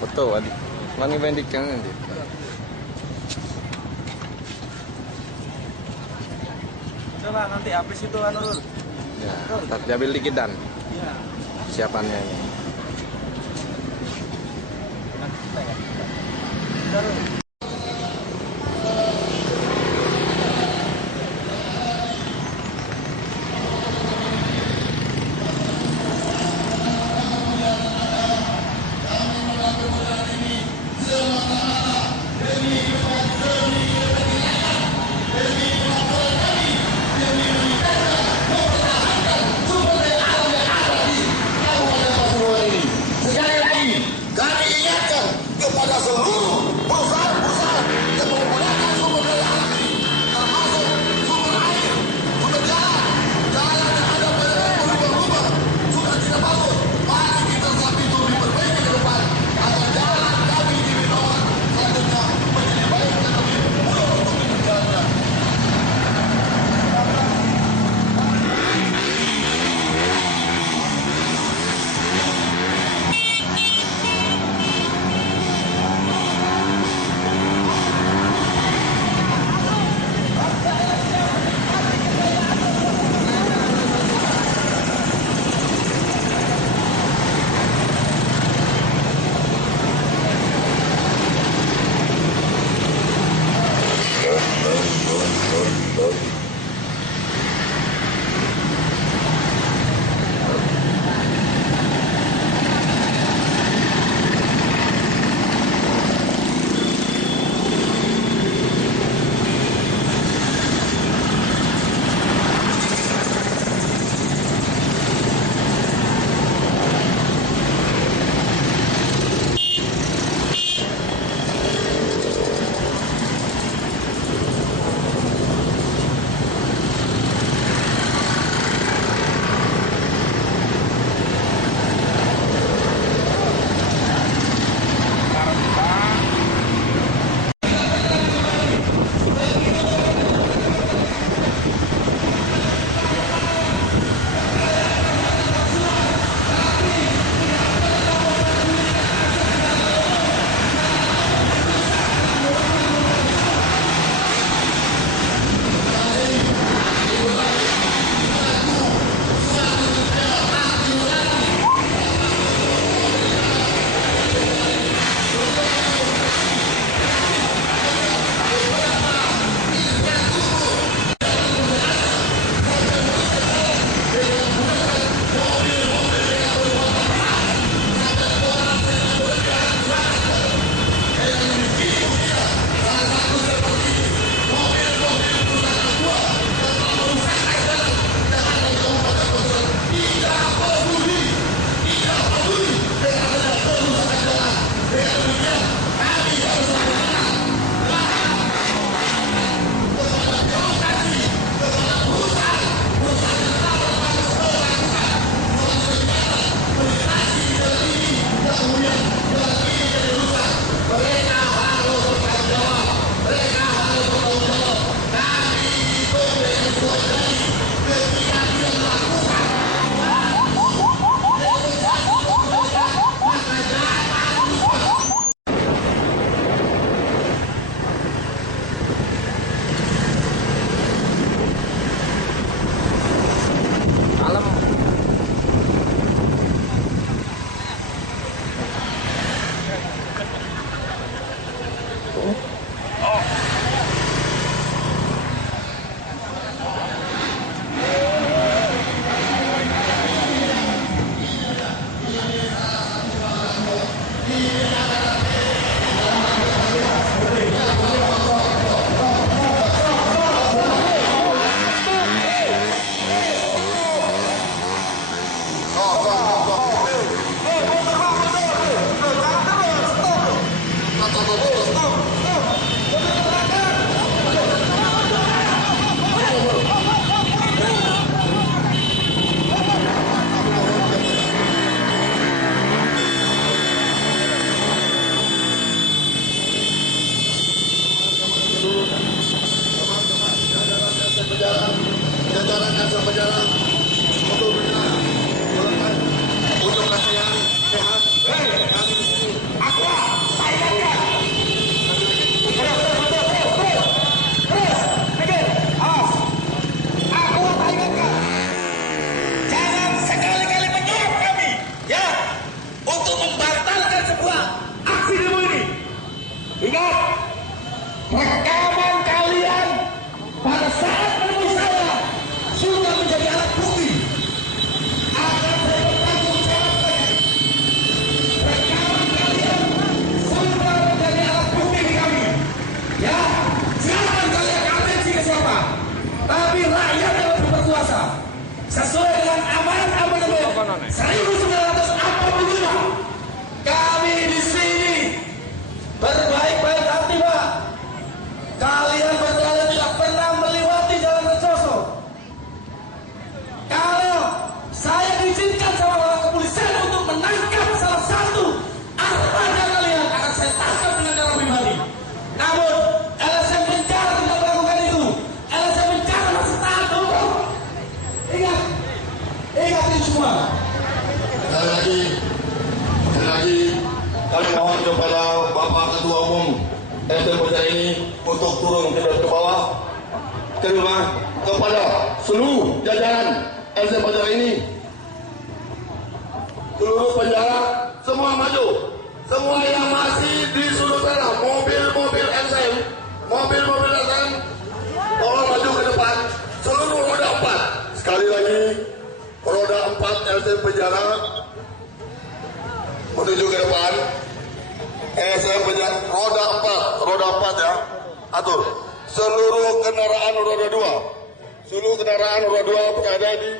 Foto, adik. Mana bendik yang nanti? Coba nanti habis itu kan dulu. Ya, ntar diambil dikit dan. Iya. Siapannya ini. Kami mohon kepada Bapak Ketua Umum SD Pejara ini untuk turun ke bawah. Kedua, kepada seluruh jajaran SD Pejara ini, seluruh penjara semua maju. Semua yang masih di sudut sana, mobil-mobil SM, tolong maju ke depan. Seluruh roda 4. Sekali lagi, roda 4 SM Penjara menuju ke depan. SM Penjara, roda 4 ya. Atur. Seluruh kendaraan roda 2. Seluruh kendaraan roda 2 berada di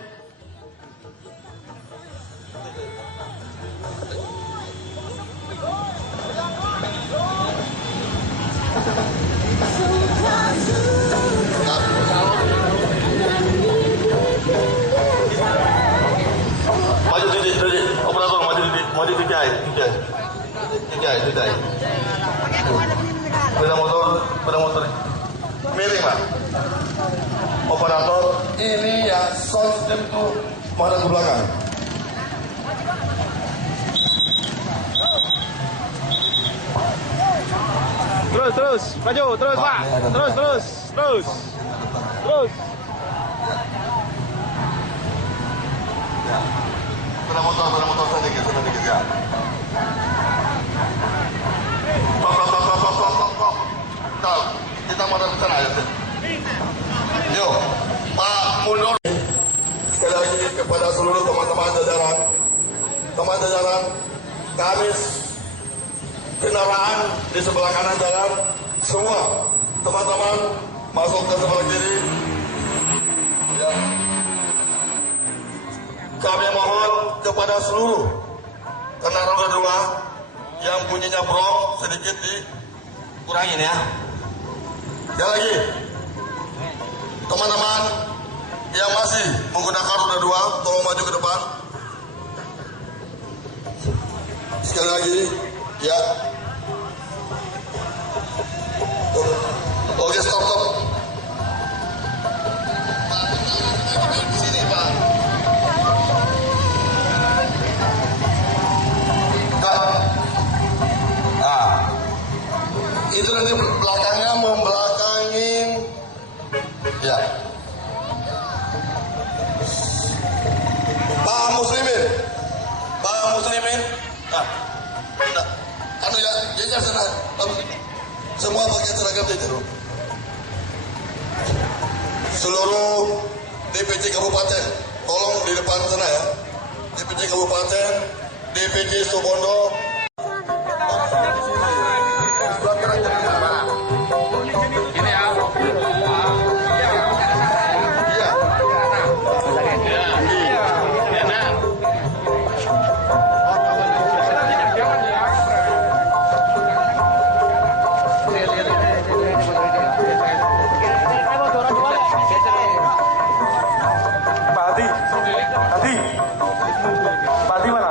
maju titik, operator maju titik air. Sepeda motor, miring Pak. Operator, ini ya sound system itu mana ke belakang. Terus, maju, terus Pak. Terus. Sepeda motor sedikit ya. Stop. Kita mau ke sana ya. Yuk, Pak mundur. Sekali lagi kepada seluruh teman-teman jajaran, kami kendaraan di sebelah kanan jalan, semua teman-teman masuk ke sebelah kiri. Ya. Kami mohon kepada seluruh kendaraan roda 2 yang bunyinya brong sedikit dikurangin ya. Sekali lagi, teman-teman yang masih menggunakan roda 2 tolong maju ke depan. Sekali lagi, ya. Oke, stop. Sini Pak. Nah, itu nanti belakangnya membelakangin, ya. Pak Muslimin, nah, ya, jajar sana, semua pakai seragam jajar. Seluruh DPC Kabupaten, tolong di depan sana ya. DPC Kabupaten, DPC Subondo. Padi mana?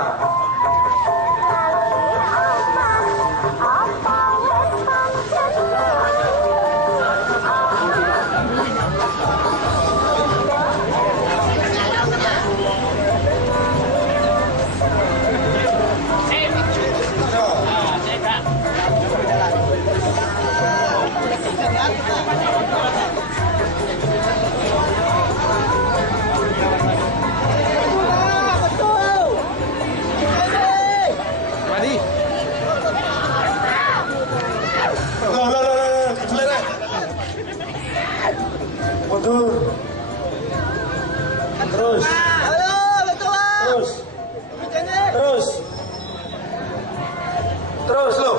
Terus lo,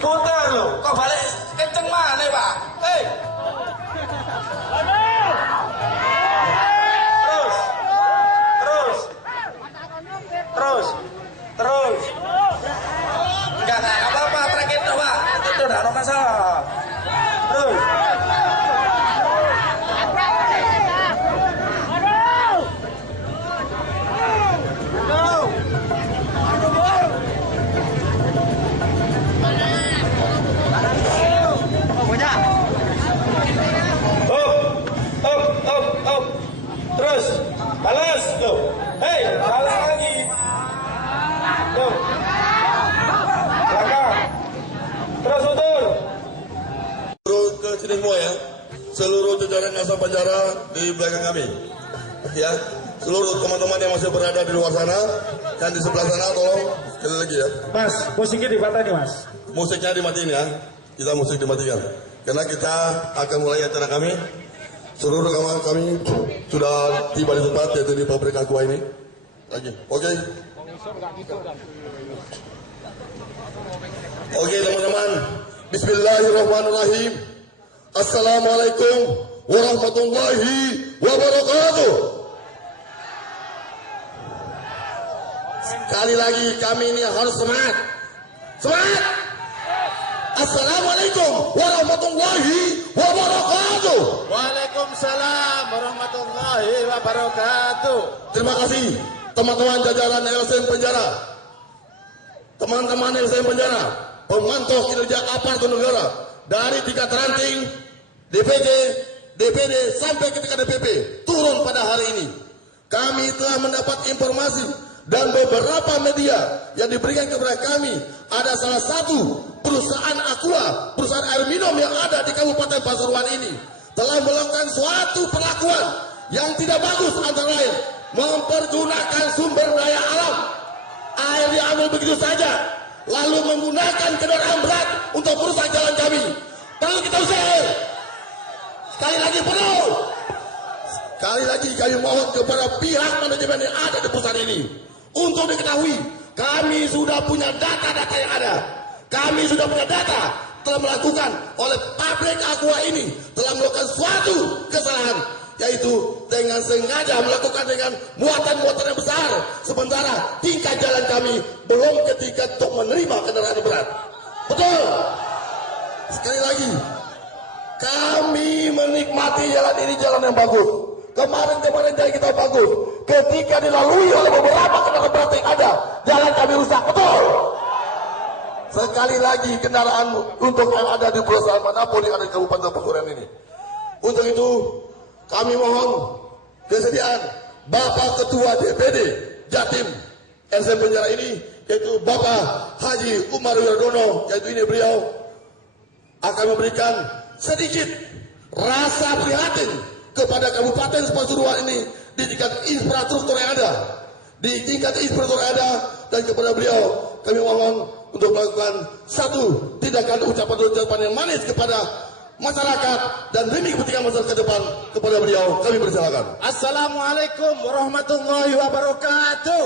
putar lo, kok balik kenceng mana Pak? Hei, terus, enggak apa-apa, terakhir Pak, itu udah ada masalah. Terus. Terus, balas tuh. Hei, balas lagi. Tuh. semua ya. Seluruh jajaran Asam Penjara di belakang kami. Ya, seluruh teman-teman yang masih berada di luar sana dan di sebelah sana tolong sekali lagi ya. Mas, musiknya dibatasi mas. Musiknya dimatiin ya. Kita musik dimatikan. Karena kita akan mulai acara kami. Seluruh kawan kami sudah tiba di tempat yaitu di pabrik aqua ini. Lagi. Oke. Oke teman-teman. Bismillahirrahmanirrahim. Assalamualaikum warahmatullahi wabarakatuh. Sekali lagi kami ini harus semangat. Semangat. Assalamualaikum warahmatullahi wabarakatuh. Waalaikumsalam warahmatullahi wabarakatuh. Terima kasih teman-teman jajaran LSM Penjara. Teman-teman LSM Penjara, pemantau kinerja aparatur negara dari tingkat ranting, DPD, DPD sampai ke tingkat DPP turun pada hari ini. Kami telah mendapat informasi dan beberapa media yang diberikan kepada kami ada salah satu perusahaan aqua, perusahaan air minum yang ada di Kabupaten Pasuruan ini telah melakukan suatu perlakuan yang tidak bagus, antara lain mempergunakan sumber daya alam, air diambil begitu saja, lalu menggunakan kendaraan berat untuk merusak jalan kami. Perlu kita usir. Sekali lagi perlu. Sekali lagi kami mohon kepada pihak manajemen yang ada di perusahaan ini untuk diketahui, kami sudah punya data-data yang ada. Kami sudah punya data telah melakukan oleh pabrik aqua ini telah melakukan suatu kesalahan, yaitu dengan sengaja melakukan dengan muatan-muatan yang besar, sementara tingkat jalan kami belum ketika untuk menerima kendaraan berat. Betul. Sekali lagi, kami menikmati jalan ini, jalan yang bagus. Kemarin jalan kita bagus. Ketika dilalui oleh beberapa kendaraan berat yang ada, jalan kami rusak. Betul. Sekali lagi, kendaraan untuk yang ada di perusahaan manapun yang ada di Kabupaten Pasuruan ini. Untuk itu, kami mohon kesediaan Bapak Ketua DPD Jatim LSM Penjara ini, yaitu Bapak Haji Umar Widodo, yaitu ini beliau akan memberikan sedikit rasa prihatin kepada Kabupaten Pasuruan ini di tingkat infrastruktur yang ada, dan kepada beliau kami mohon untuk melakukan satu tindakan ucapan yang manis kepada masyarakat dan demi kepentingan masyarakat ke depan. Kepada beliau kami persilakan. Assalamualaikum warahmatullahi wabarakatuh.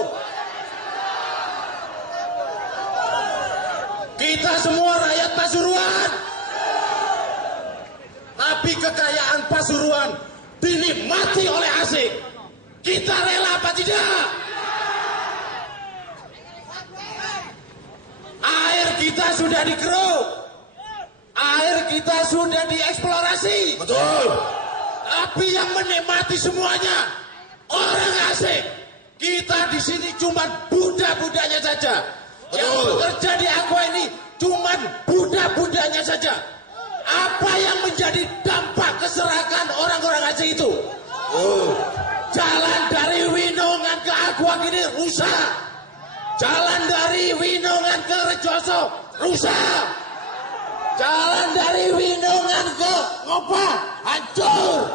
Kita semua rakyat Pasuruan, tapi kekayaan Pasuruan dinikmati oleh asing. Kita rela apa tidak? Air kita sudah dikeruk, air kita sudah dieksplorasi. Betul. Tapi yang menikmati semuanya orang asing. Kita di sini cuma budak-budaknya saja. Betul. Yang bekerja di aqua ini cuma budak-budaknya saja. Apa yang menjadi dampak keserakan orang-orang asing itu? Jalan dari Winongan ke aqua gini rusak. Jalan dari Winongan ke Rejoso rusak. Jalan dari Winongan ke Ngopah hancur.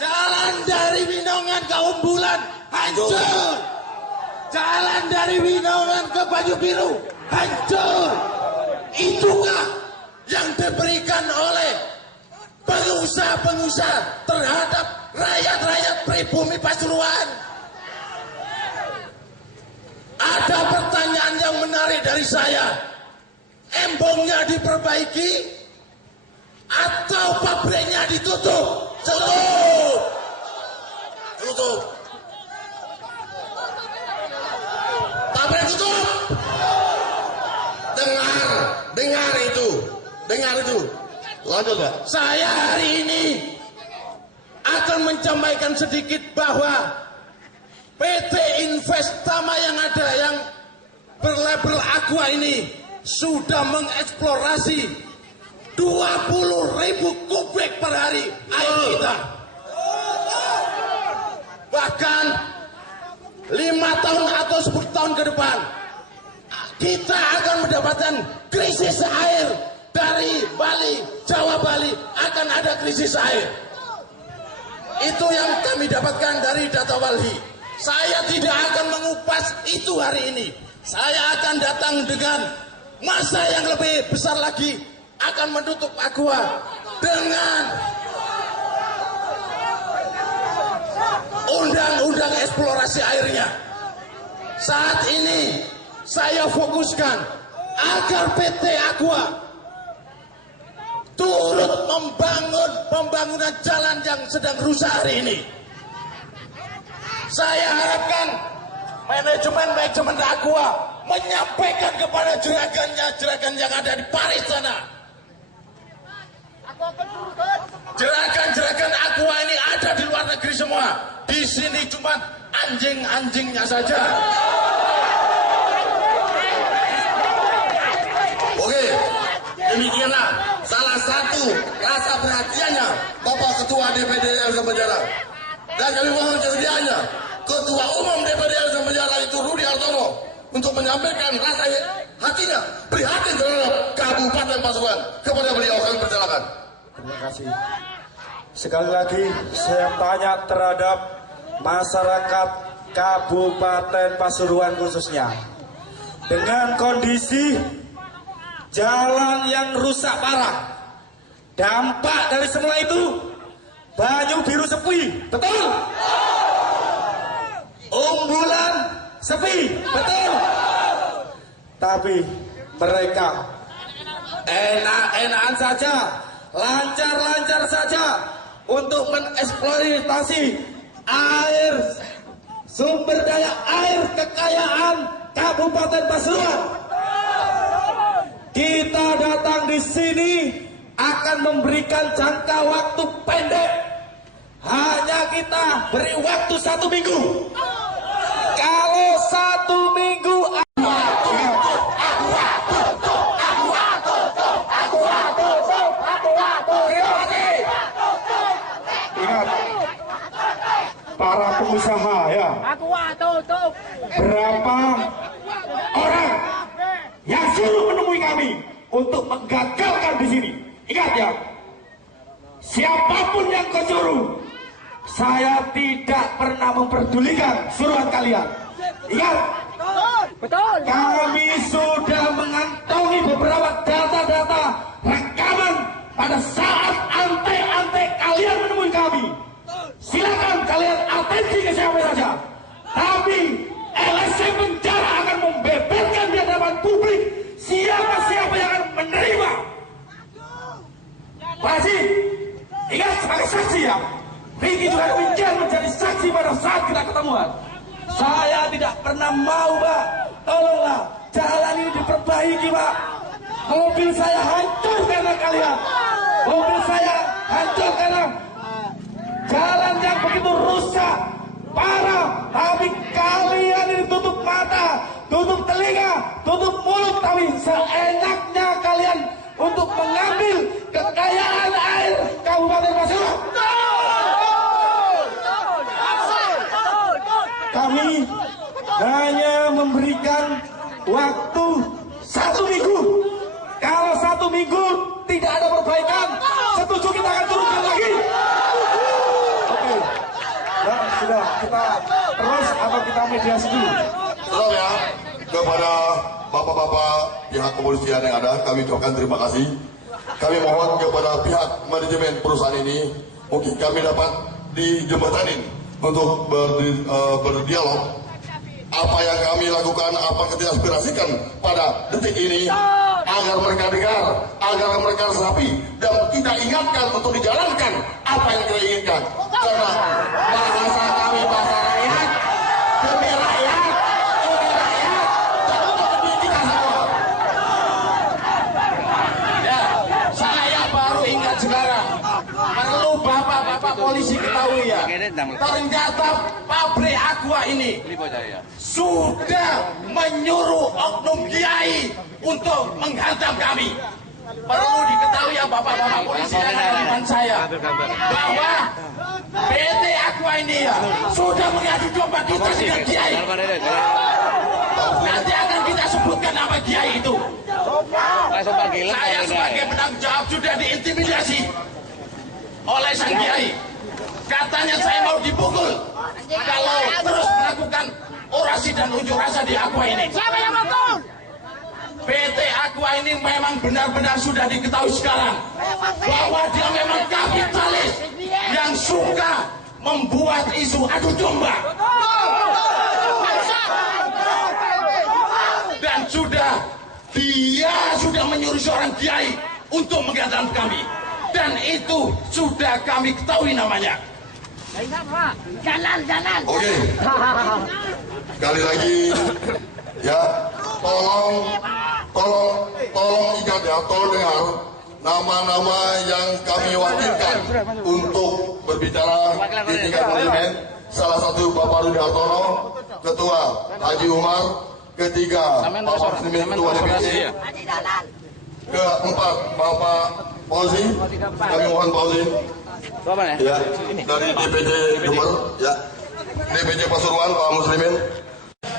Jalan dari Winongan ke Umbulan hancur. Jalan dari Winongan ke Baju Biru hancur. Itukah yang diberikan oleh pengusaha-pengusaha terhadap rakyat-rakyat pribumi Pasuruan? Ada pertanyaan yang menarik dari saya. Embongnya diperbaiki atau pabriknya ditutup? Tutup. Pabrik tutup. Dengar itu. Lanjut ya. Saya hari ini akan menyampaikan sedikit bahwa PT Investama yang ada, yang berlabel aqua ini sudah mengeksplorasi 20.000 kubik per hari air kita. Bahkan 5 tahun atau 10 tahun ke depan kita akan mendapatkan krisis air dari Bali, Jawa Bali akan ada krisis air. Itu yang kami dapatkan dari data Walhi. Saya tidak akan mengupas itu hari ini. Saya akan datang dengan masa yang lebih besar lagi, akan menutup Aqua dengan undang-undang eksplorasi airnya. Saat ini saya fokuskan agar PT Aqua turut membangun pembangunan jalan yang sedang rusak hari ini. Saya harapkan manajemen Aqua menyampaikan kepada juragan yang ada di Paris sana. Juragan Aqua ini ada di luar negeri semua. Di sini cuma anjing-anjingnya saja. Oke, demikianlah salah satu rasa perhatiannya Bapak Ketua DPD LSM Banjar. Dan kami mohon kesediaannya Ketua Umum DPD LSM Banjar itu Rudi Hartono untuk menyampaikan rasa hatinya prihatin terhadap Kabupaten Pasuruan. Kepada beliau kami persilakan. Terima kasih. Sekali lagi saya tanya terhadap masyarakat Kabupaten Pasuruan khususnya. Dengan kondisi jalan yang rusak parah, dampak dari semua itu banyu biru sepi, betul? Umbulan sepi, betul? Tapi mereka enak-enakan saja, lancar-lancar saja untuk mengeksploitasi air, sumber daya air kekayaan Kabupaten Pasuruan. Kita datang di sini akan memberikan jangka waktu pendek. Hanya kita beri waktu 1 minggu. Kalau 1 minggu ingat, para pengusaha ya. Berapa orang yang suruh menemui kami untuk menggagalkan di sini? Ingat ya, siapapun yang kau suruh, saya tidak pernah memperdulikan suruhan kalian. Ingat, betul. Kami sudah mengantongi beberapa data-data rekaman pada saat ante-ante kalian menemui kami. Silakan kalian atensi ke siapa saja. Tapi LSM Banjar akan membeberkan di hadapan publik siapa-siapa yang akan menerima. Pak Haji, ingat sebagai saksi ya, Riki juga demikian menjadi saksi pada saat kita ketemuan. Saya tidak pernah mau, Pak, tolonglah jalan ini diperbaiki, Pak. Mobil saya hancur karena kalian. Mobil saya hancur karena jalan yang begitu rusak, parah. Tapi kalian ini tutup mata, tutup telinga, tutup mulut. Tapi seenaknya kalian untuk mengambil kekayaan air Kabupaten Pasuruan. Kami hanya memberikan waktu 1 minggu. Kalau 1 minggu tidak ada perbaikan, setuju kita akan turunkan lagi. Oke, ya, sudah kita terus atau kita mediasi dulu. Tolong ya, kepada bapak-bapak pihak kepolisian yang ada, kami ucapkan terima kasih. Kami mohon kepada pihak manajemen perusahaan ini, mungkin kami dapat dijembatanin untuk berdialog. Apa yang kami lakukan, apa yang kita aspirasikan pada detik ini, agar mereka dengar, agar mereka resapi, dan kita ingatkan untuk dijalankan apa yang kita inginkan. Karena bahasa kami bahasa rakyat, demi rakyat, dan untuk demi kita semua. Ya, saya baru ingat sekarang. Perlu bapak-bapak polisi ketahui ya. Ternyata pabrik Aqua ini sudah menyuruh oknum kiai untuk menghantam kami. Perlu diketahui ya bapak-bapak polisi yang ada di depan saya, bahwa PT Aqua ini ya sudah mengadu domba kita dengan kiai. Nanti akan kita sebutkan nama kiai itu. Saya sebagai penanggung jawab sudah diintimidasi oleh sang kiai. Katanya saya mau dipukul kalau terus melakukan orasi dan unjuk rasa di Aqua ini. Siapa yang mukul? PT Aqua ini memang benar-benar sudah diketahui sekarang bahwa dia memang kapitalis yang suka membuat isu adu domba. Dan dia sudah menyuruh seorang kiai untuk menggantikan kami. Dan itu sudah kami ketahui namanya. Jalan. Oke. Sekali lagi ya, tolong ingat ya, tolong dengar nama-nama yang kami wakilkan untuk berbicara di tingkat parlemen. Salah satu Bapak Rudi Hartono, Ketua Haji Umar, ketiga Bapak Muslimin Ketua DPC, keempat Bapak Fauzi, kami mohon Fauzi ya, dari DPC Jember ya, DPC Pasuruan Pak Muslimin.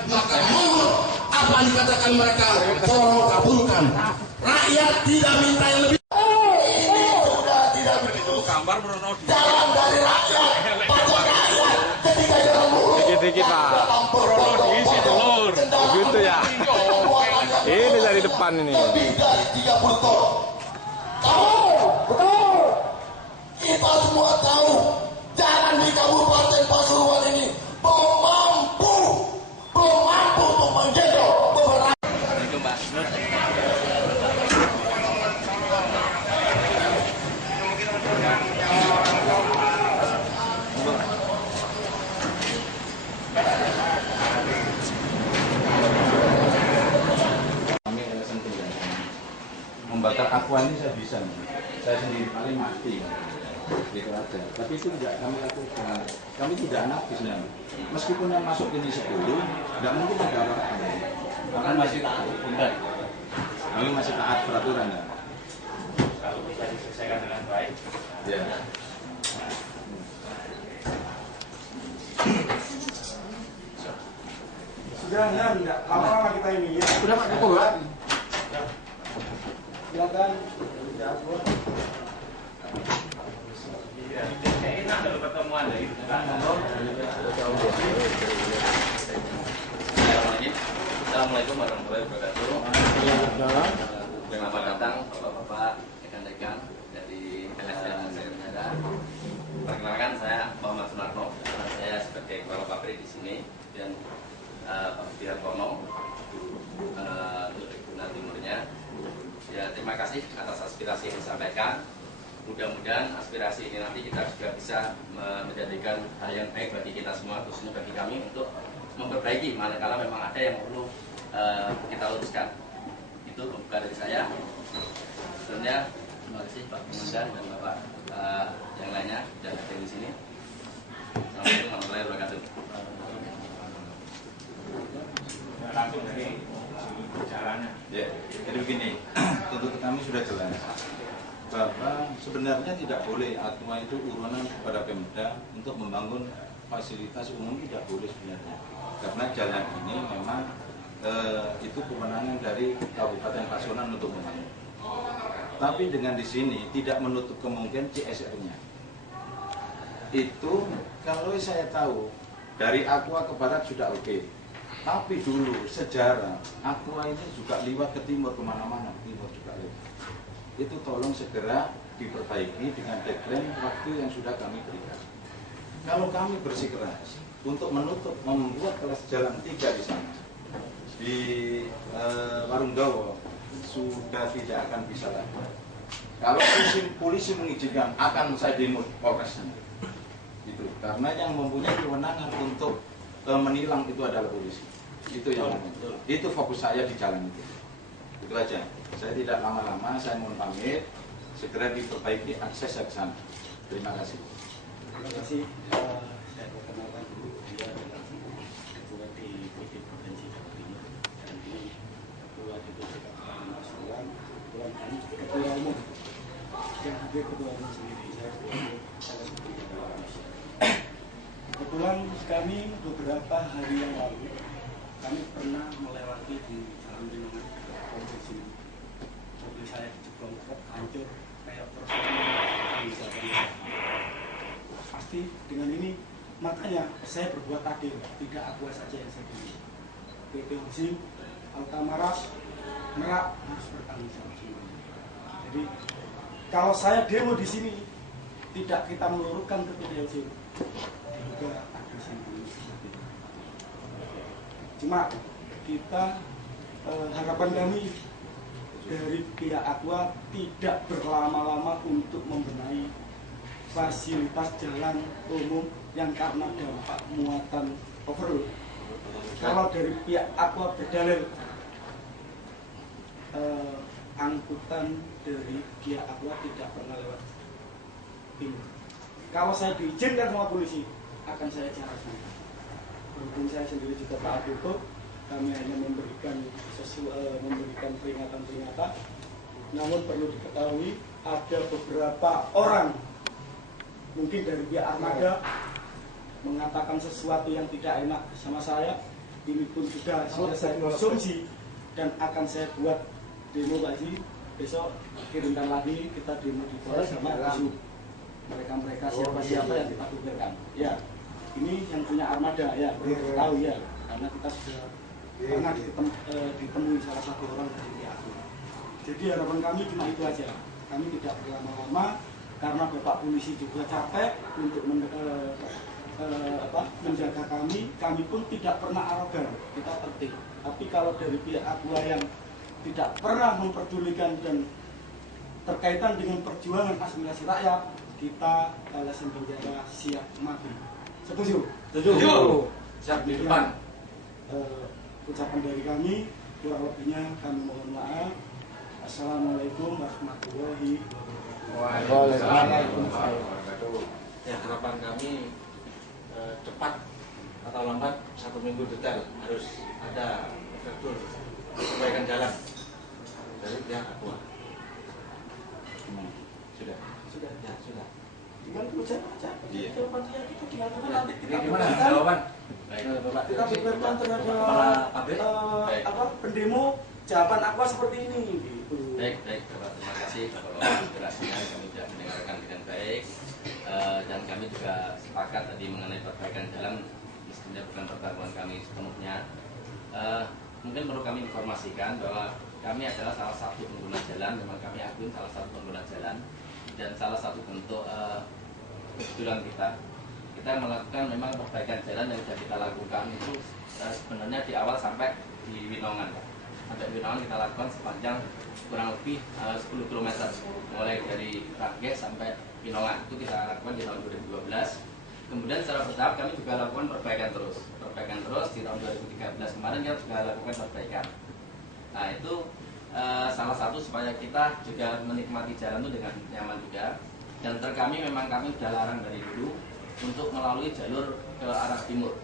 Maka mohon apa yang dikatakan mereka tolong kabulkan. Rakyat tidak minta yang lebih. Sudah tidak begitu. Jalan dari rakyat pada rakyat ketika jalan mulut. Dikit-dikit Pak. Isi telur. Begitu ya. Ini dari depan ini. Lebih dari 30 ton. Tahu, betul. Kita semua tahu jalan di Kabupaten Pasuruan ini belum mampu untuk menggendong beberapa. Kami LSM membakar Aqua ini saya bisa, saya sendiri paling mati. Gitu aja. Tapi itu tidak kami lakukan. Kami tidak anarkis sebenarnya. Meskipun yang masuk ini 10, tidak mungkin ada apa-apa. Karena masih taat. Kami masih taat peraturan ya. Kalau bisa diselesaikan dengan baik. Ya. Sudah ya, tidak lama kita ini ya. Sudah Pak Ketua. Silakan. Enak kalau pertemuan dari Assalamualaikum warahmatullahi wabarakatuh. Selamat datang Bapak-bapak, rekan-rekan dari LSM Negara. Perkenalkan saya Muhammad Sunarno. Saya sebagai kepala pabrik di sini dan Pak Budi Hartono untuk Tribunal Timurnya. Ya, terima kasih atas aspirasi yang disampaikan. Mudah-mudahan aspirasi ini nanti kita juga bisa menjadikan hal yang baik bagi kita semua, khususnya bagi kami untuk memperbaiki manakala memang ada yang perlu kita luruskan. Itu pembuka dari saya. Sebenarnya terima kasih Pak Komandan dan Bapak yang lainnya dan ada di sini. Assalamualaikum warahmatullahi wabarakatuh. Langsung dari caranya. Ya, jadi begini, tuntutan kami sudah jelas. Bahwa sebenarnya tidak boleh Aqua itu urunan kepada Pemda untuk membangun fasilitas umum, tidak boleh sebenarnya. Karena jalan ini memang itu kewenangan dari Kabupaten Pasuruan untuk membangun. Tapi dengan di sini tidak menutup kemungkinan CSR-nya. Itu kalau saya tahu dari Aqua ke barat sudah oke. Tapi dulu sejarah Aqua ini juga liwat ke timur kemana-mana, timur juga liwat. Itu tolong segera diperbaiki dengan deadline waktu yang sudah kami berikan. Kalau kami bersikeras untuk menutup, membuat kelas jalan 3 di sana, di Warung Dawo, sudah tidak akan bisa lagi. Kalau polisi mengizinkan, akan saya demo Polresnya. Itu karena yang mempunyai kewenangan untuk menilang itu adalah polisi. Itu yang itu fokus saya di jalan itu. Itu aja. Saya tidak lama-lama, saya mohon pamit, segera diperbaiki akses ke sana. Terima kasih. Terima kasih. Saya perkenalkan dulu, dia adalah ketua di PT Provinsi Jawa Timur dan ini ketua DPC Kabupaten Pasuruan. Kebetulan kami ketua umum. Yang hadir ketua umum sendiri, saya ketua umum salah satunya adalah Malaysia. Kebetulan kami beberapa hari yang lalu kami pernah melewati di jalan Binongan kompleks ini. pasti dengan ini makanya saya berbuat adil, tidak Aqua saja yang saya pilih. PT Holding, Altamara, Merak harus bertanggung jawab semuanya. Jadi kalau saya demo di sini tidak kita meluruskan ke PT Holding, juga ada singgung seperti itu. Cuma kita harapan kami dari pihak Aqua tidak berlama-lama untuk membenahi fasilitas jalan umum yang karena dampak muatan overload. Kalau dari pihak Aqua berdalil angkutan dari pihak Aqua tidak pernah lewat timur. Kalau saya diizinkan sama polisi akan saya jelaskan. Berhubung saya sendiri juga taat hukum, kami hanya memberikan peringatan-peringatan. Namun perlu diketahui ada beberapa orang mungkin dari pihak armada mengatakan sesuatu yang tidak enak sama saya. Ini pun sudah saya konsumsi dan akan saya buat demo lagi. Besok kirimkan lagi kita demo di Polres sama isu mereka siapa yang kita bubarkan. Ya, ini yang punya armada ya, perlu tahu ya, karena kita sudah pernah ditemui salah satu orang dari pihak. Jadi harapan kami cuma itu aja. Kami tidak berlama-lama karena Bapak polisi juga capek untuk menjaga kami. Kami pun tidak pernah arogan, kita tertib. Tapi kalau dari pihak Aqua yang tidak pernah memperdulikan dan terkaitan dengan perjuangan aspirasi rakyat, kita balasan penjara siap mati. Setuju? Setuju. Siap di depan. Ucapan dari kami, kurang lebihnya kami mohon maaf. Assalamualaikum warahmatullahi wabarakatuh. Ya, harapan kami cepat atau lambat 1 minggu detail harus ada efektur perbaikan jalan dari pihak Aqua. Sudah. Ya, sudah. Tinggal kerja aja. Iya. Jawaban dia kita tinggal tunggu nanti kita Ini gimana berikan. jawaban? Kita berikan terhadap pendemo jawaban Aqua seperti ini. Gitu. Baik, Bapak, terima kasih Bapak penjelasannya, kami sudah mendengarkan dengan baik dan kami juga sepakat tadi mengenai perbaikan jalan mestinya bukan perbantuan kami sepenuhnya. Mungkin perlu kami informasikan bahwa kami adalah salah satu pengguna jalan, memang kami akui salah satu pengguna jalan dan salah satu bentuk kejujuran kita melakukan memang perbaikan jalan yang sudah kita lakukan itu sebenarnya di awal sampai di Winongan, Pak. Sampai Winongan kita lakukan sepanjang kurang lebih 10 km mulai dari Rage sampai Winongan, itu kita lakukan di tahun 2012. Kemudian secara bertahap kami juga lakukan perbaikan terus di tahun 2013 kemarin kita juga lakukan perbaikan. Nah itu salah satu supaya kita juga menikmati jalan itu dengan nyaman juga. Dan kami memang kami sudah larang dari dulu untuk melalui jalur ke arah timur.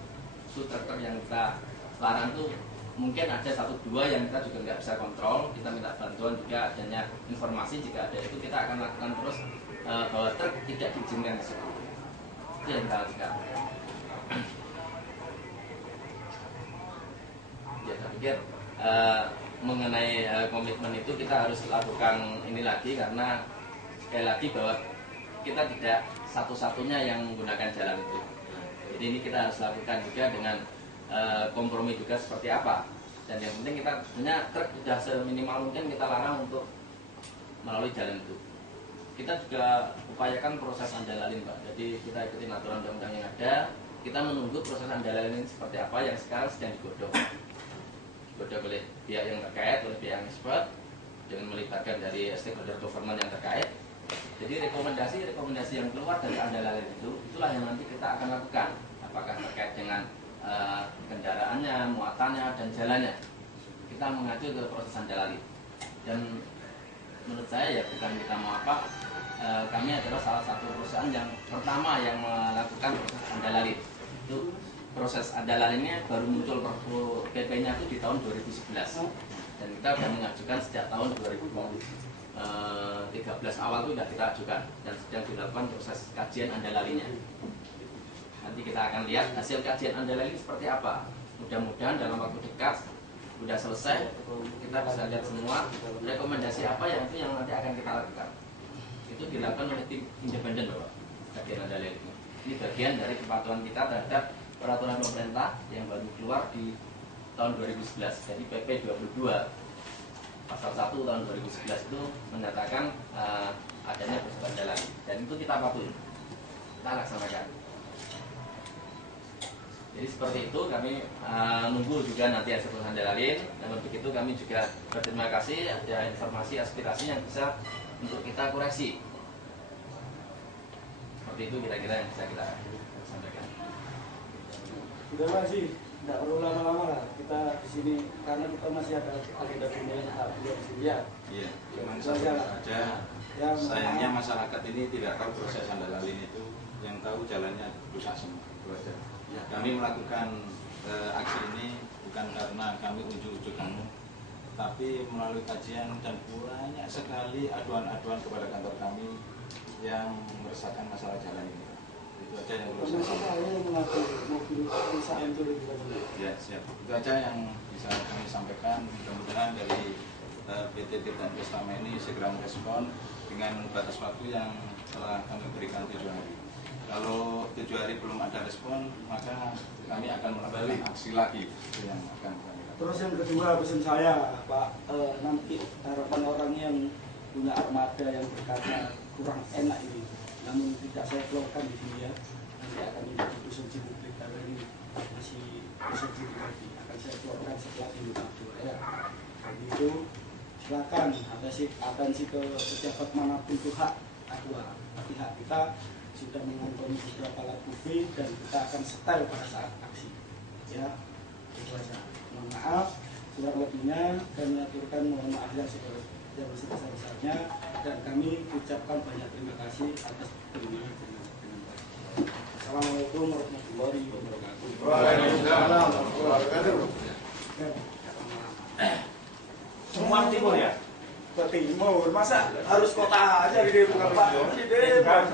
Itu truk yang kita larang itu mungkin ada 1-2 yang kita juga nggak bisa kontrol. Kita minta bantuan juga adanya informasi jika ada itu kita akan lakukan terus bahwa truk tidak diizinkan di situ. Itu yang kita lakukan. Ya saya pikir mengenai komitmen itu kita harus lakukan ini lagi karena sekali lagi bahwa kita tidak satu-satunya yang menggunakan jalan itu. Jadi ini kita harus lakukan juga dengan kompromi juga seperti apa. Dan yang penting kita sebenarnya truk sudah seminimal mungkin kita larang untuk melalui jalan itu. Kita juga upayakan proses andalalin, Pak. Jadi kita ikutin aturan undang-undang yang ada. Kita menunggu proses andalalin ini seperti apa yang sekarang sedang digodok oleh pihak yang terkait, oleh pihak yang expert dengan melibatkan dari stakeholder government yang terkait. Jadi rekomendasi yang keluar dari andalalin itulah yang nanti kita akan lakukan. Apakah terkait dengan kendaraannya, muatannya, dan jalannya. Kita mengacu ke proses andalalin. Dan menurut saya ya bukan kita mau apa, kami adalah salah satu perusahaan yang pertama yang melakukan proses andalalin. Itu proses andalalinnya baru muncul perpu PP-nya itu di tahun 2011 dan kita sudah mengajukan sejak tahun 2013 awal itu sudah kita ajukan dan sedang dilakukan proses kajian andalalinnya. Nanti kita akan lihat hasil kajian andalalin seperti apa. Mudah-mudahan dalam waktu dekat sudah selesai, kita bisa lihat semua rekomendasi apa yang nanti akan kita lakukan. Itu dilakukan oleh tim independen, Bapak, kajian andalalinnya. Ini bagian dari kepatuhan kita terhadap peraturan pemerintah yang baru keluar di tahun 2011. Jadi PP 22 pasal 1 tahun 2011 itu menyatakan adanya perusahaan jalan, dan itu kita patuhi, kita laksanakan. Jadi seperti itu, kami nunggu juga nanti hasil perusahaan jalan. Namun begitu kami juga berterima kasih ada informasi aspirasi yang bisa untuk kita koreksi. Seperti itu kira-kira yang bisa kita sampaikan. Udah masih, tidak perlu lama-lama lah. Kita di sini karena kita masih ada agenda dunia tahap 2 di sini ya. Iya, cuma saja ya, sayangnya masyarakat ini tidak tahu proses Sandalalin itu, yang tahu jalannya rusak semua. Itu aja. Ya, kami melakukan aksi ini bukan karena kami ujuk-ujuk kamu, tapi melalui kajian dan banyak sekali aduan-aduan kepada kantor kami yang meresahkan masalah jalan ini. Itu aja yang perlu saya sampaikan. Ya, siap. Itu aja yang bisa kami sampaikan. Mudah-mudahan dari PT Tirta Investama ini segera merespon dengan batas waktu yang telah kami berikan 7 hari. Kalau 7 hari belum ada respon, maka kami akan melakukan aksi lagi. Itu yang akan kami lakukan. Terus yang kedua pesan saya, Pak, nanti harapan orang yang punya armada yang berkata kurang enak ini, namun tidak saya keluarkan di sini ya, nanti akan menjadi konsumsi publik karena ini masih konsumsi lagi, akan saya keluarkan setelah ini ya. Jadi itu silakan atensi ke pejabat manapun itu hak Aqua, tapi hak kita sudah mengantongi beberapa alat bukti dan kita akan setel pada saat aksi ya. Itu aja, mohon maaf kurang lebihnya, kami aturkan mohon maaf yang sebesar-besarnya, dan kami ucapkan banyak terima kasih atas perlindungan dengan baik. Assalamualaikum warahmatullahi wabarakatuh. Waalaikumsalam warahmatullahi wabarakatuh. Semua timur ya? Ke timur, masa harus kota aja di Depok Pak? Di Depok.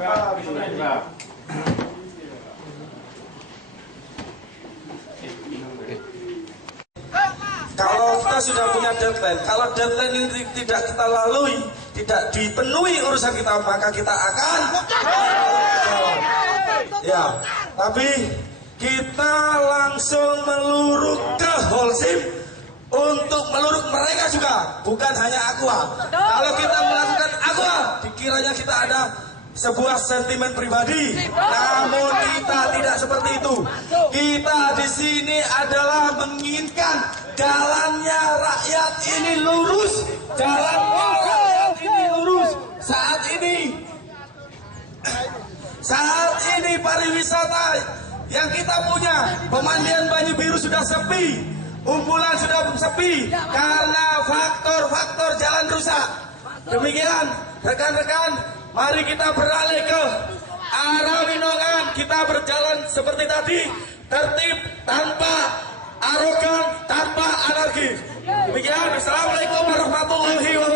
Kalau kita sudah punya deadline, kalau deadline ini tidak kita lalui, tidak dipenuhi urusan kita, maka kita akan ya. Tapi kita langsung meluruk ke Holcim untuk meluruk mereka juga, bukan hanya Aqua. Kalau kita melakukan Aqua, dikiranya kita ada sebuah sentimen pribadi, namun kita tidak seperti itu. Kita di sini adalah menginginkan jalannya rakyat ini lurus, jalan rakyat ini lurus. Saat ini pariwisata yang kita punya, pemandian Banyu Biru sudah sepi, Umbulan sudah sepi karena faktor-faktor jalan rusak. Demikian rekan-rekan, mari kita beralih ke arah Winongan. Kita berjalan seperti tadi, tertib, tanpa arogan, tanpa anarkis. Demikian, assalamualaikum warahmatullahi wabarakatuh.